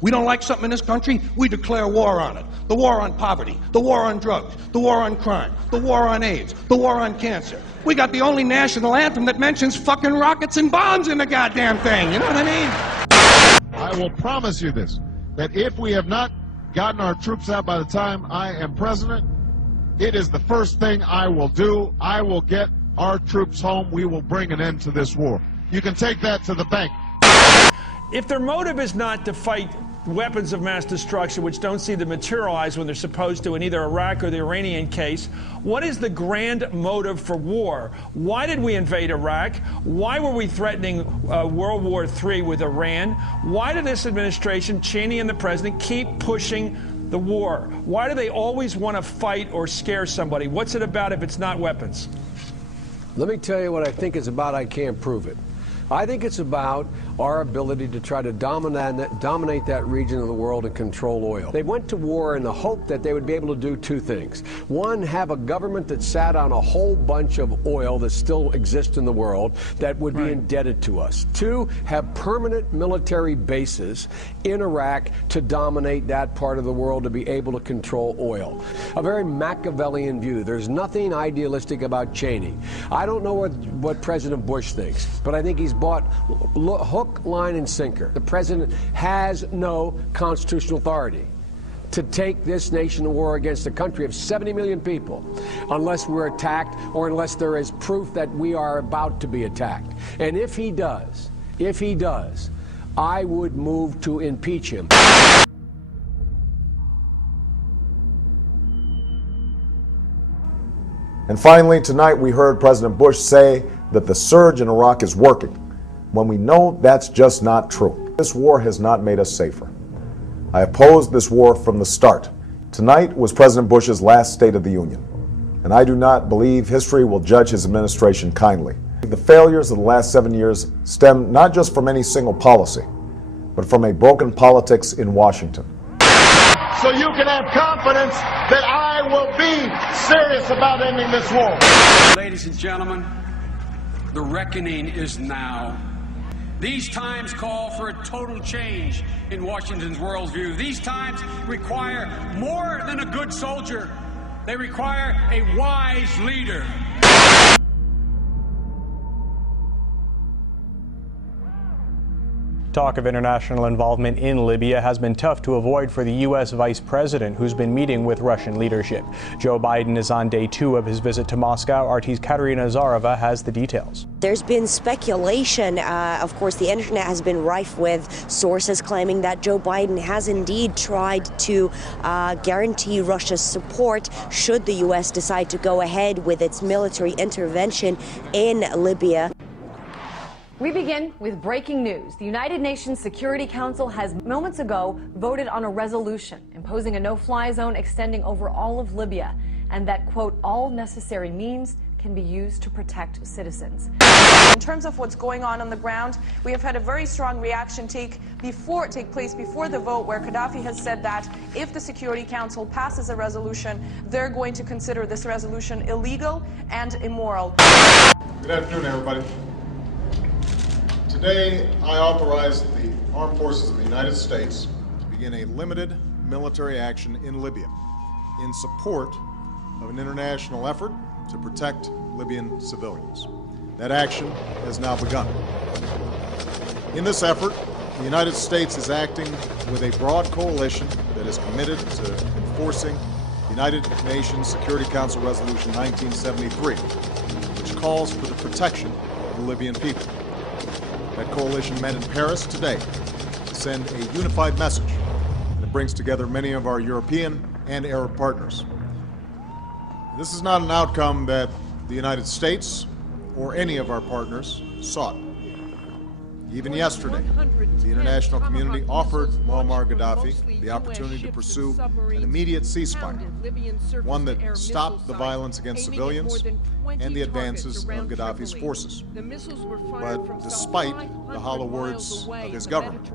We don't like something in this country, we declare war on it. The war on poverty, the war on drugs, the war on crime, the war on AIDS, the war on cancer. We got the only national anthem that mentions fucking rockets and bombs in the goddamn thing, you know what I mean? I will promise you this, that if we have not gotten our troops out by the time I am president, it is the first thing I will do. I will get our troops home. We will bring an end to this war. You can take that to the bank. If their motive is not to fight weapons of mass destruction, which don't seem to materialize when they're supposed to in either Iraq or the Iranian case, what is the grand motive for war? Why did we invade Iraq? Why were we threatening World War III with Iran? Why did this administration, Cheney and the president, keep pushing the war? Why do they always want to fight or scare somebody? What's it about if it's not weapons? Let me tell you what I think it's about. I can't prove it. I think it's about our ability to try to dominate that region of the world and control oil. They went to war in the hope that they would be able to do two things. One, have a government that sat on a whole bunch of oil that still exists in the world that would be indebted to us. Two, have permanent military bases in Iraq to dominate that part of the world, to be able to control oil. A very Machiavellian view. There's nothing idealistic about Cheney. I don't know what President Bush thinks, but I think he's bought hook, line, and sinker. The president has no constitutional authority to take this nation to war against a country of 70 million people unless we're attacked or unless there is proof that we are about to be attacked. And if he does, I would move to impeach him. And finally, tonight we heard President Bush say that the surge in Iraq is working, when we know that's just not true. This war has not made us safer. I opposed this war from the start. Tonight was President Bush's last State of the Union, and I do not believe history will judge his administration kindly. The failures of the last 7 years stem not just from any single policy, but from a broken politics in Washington. So you can have confidence that I will be serious about ending this war. Ladies and gentlemen, the reckoning is now. These times call for a total change in Washington's worldview. These times require more than a good soldier. They require a wise leader. Talk of international involvement in Libya has been tough to avoid for the U.S. Vice President, who's been meeting with Russian leadership. Joe Biden is on day 2 of his visit to Moscow. RT's Katerina Azarova has the details. There's been speculation. Of course, the internet has been rife with sources claiming that Joe Biden has indeed tried to guarantee Russia's support should the U.S. decide to go ahead with its military intervention in Libya. We begin with breaking news. The United Nations Security Council has moments ago voted on a resolution imposing a no-fly zone extending over all of Libya, and that, quote, all necessary means can be used to protect citizens. In terms of what's going on the ground, we have had a very strong reaction take place before the vote, where Gaddafi has said that if the Security Council passes a resolution, they're going to consider this resolution illegal and immoral. Good afternoon, everybody. Today, I authorized the Armed Forces of the United States to begin a limited military action in Libya in support of an international effort to protect Libyan civilians. That action has now begun. In this effort, the United States is acting with a broad coalition that is committed to enforcing United Nations Security Council Resolution 1973, which calls for the protection of the Libyan people. That coalition met in Paris today to send a unified message, and it brings together many of our European and Arab partners. This is not an outcome that the United States or any of our partners sought. Even yesterday, the international community offered Muammar Gaddafi the opportunity to pursue an immediate ceasefire, one that stopped the violence against civilians and the advances of Gaddafi's forces. But despite the hollow words of his government,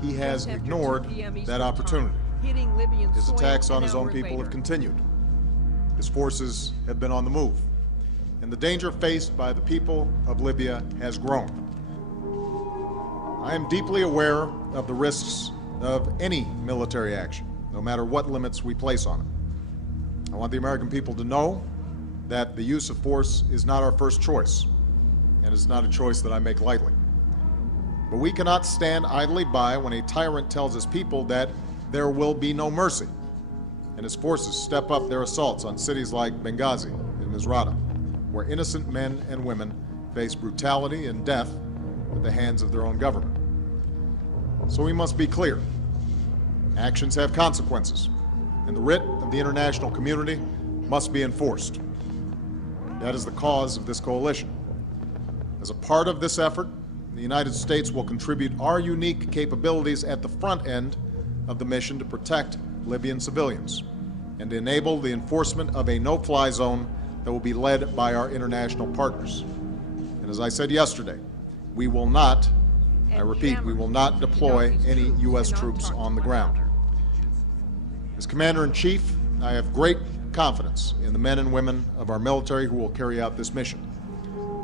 he has ignored that opportunity. His attacks on his own people have continued. His forces have been on the move, and the danger faced by the people of Libya has grown. I am deeply aware of the risks of any military action, no matter what limits we place on it. I want the American people to know that the use of force is not our first choice, and it's not a choice that I make lightly. But we cannot stand idly by when a tyrant tells his people that there will be no mercy, and his forces step up their assaults on cities like Benghazi and Misrata, where innocent men and women face brutality and death at the hands of their own government. So we must be clear. Actions have consequences, and the writ of the international community must be enforced. That is the cause of this coalition. As a part of this effort, the United States will contribute our unique capabilities at the front end of the mission to protect Libyan civilians and to enable the enforcement of a no-fly zone that will be led by our international partners. And as I said yesterday, we will not, I repeat, we will not deploy any U.S. troops on the ground. As Commander-in-Chief, I have great confidence in the men and women of our military who will carry out this mission.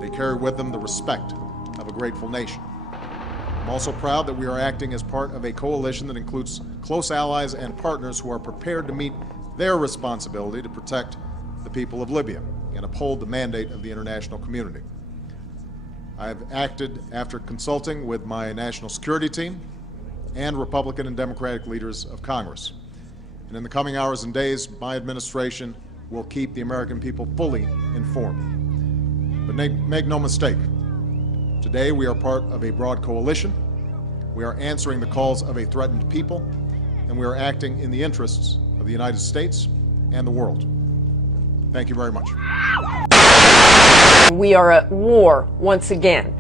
They carry with them the respect of a grateful nation. I'm also proud that we are acting as part of a coalition that includes close allies and partners who are prepared to meet their responsibility to protect the people of Libya and uphold the mandate of the international community. I have acted after consulting with my national security team and Republican and Democratic leaders of Congress. And in the coming hours and days, my administration will keep the American people fully informed. But make no mistake, today we are part of a broad coalition. We are answering the calls of a threatened people, and we are acting in the interests of the United States and the world. Thank you very much. We are at war once again.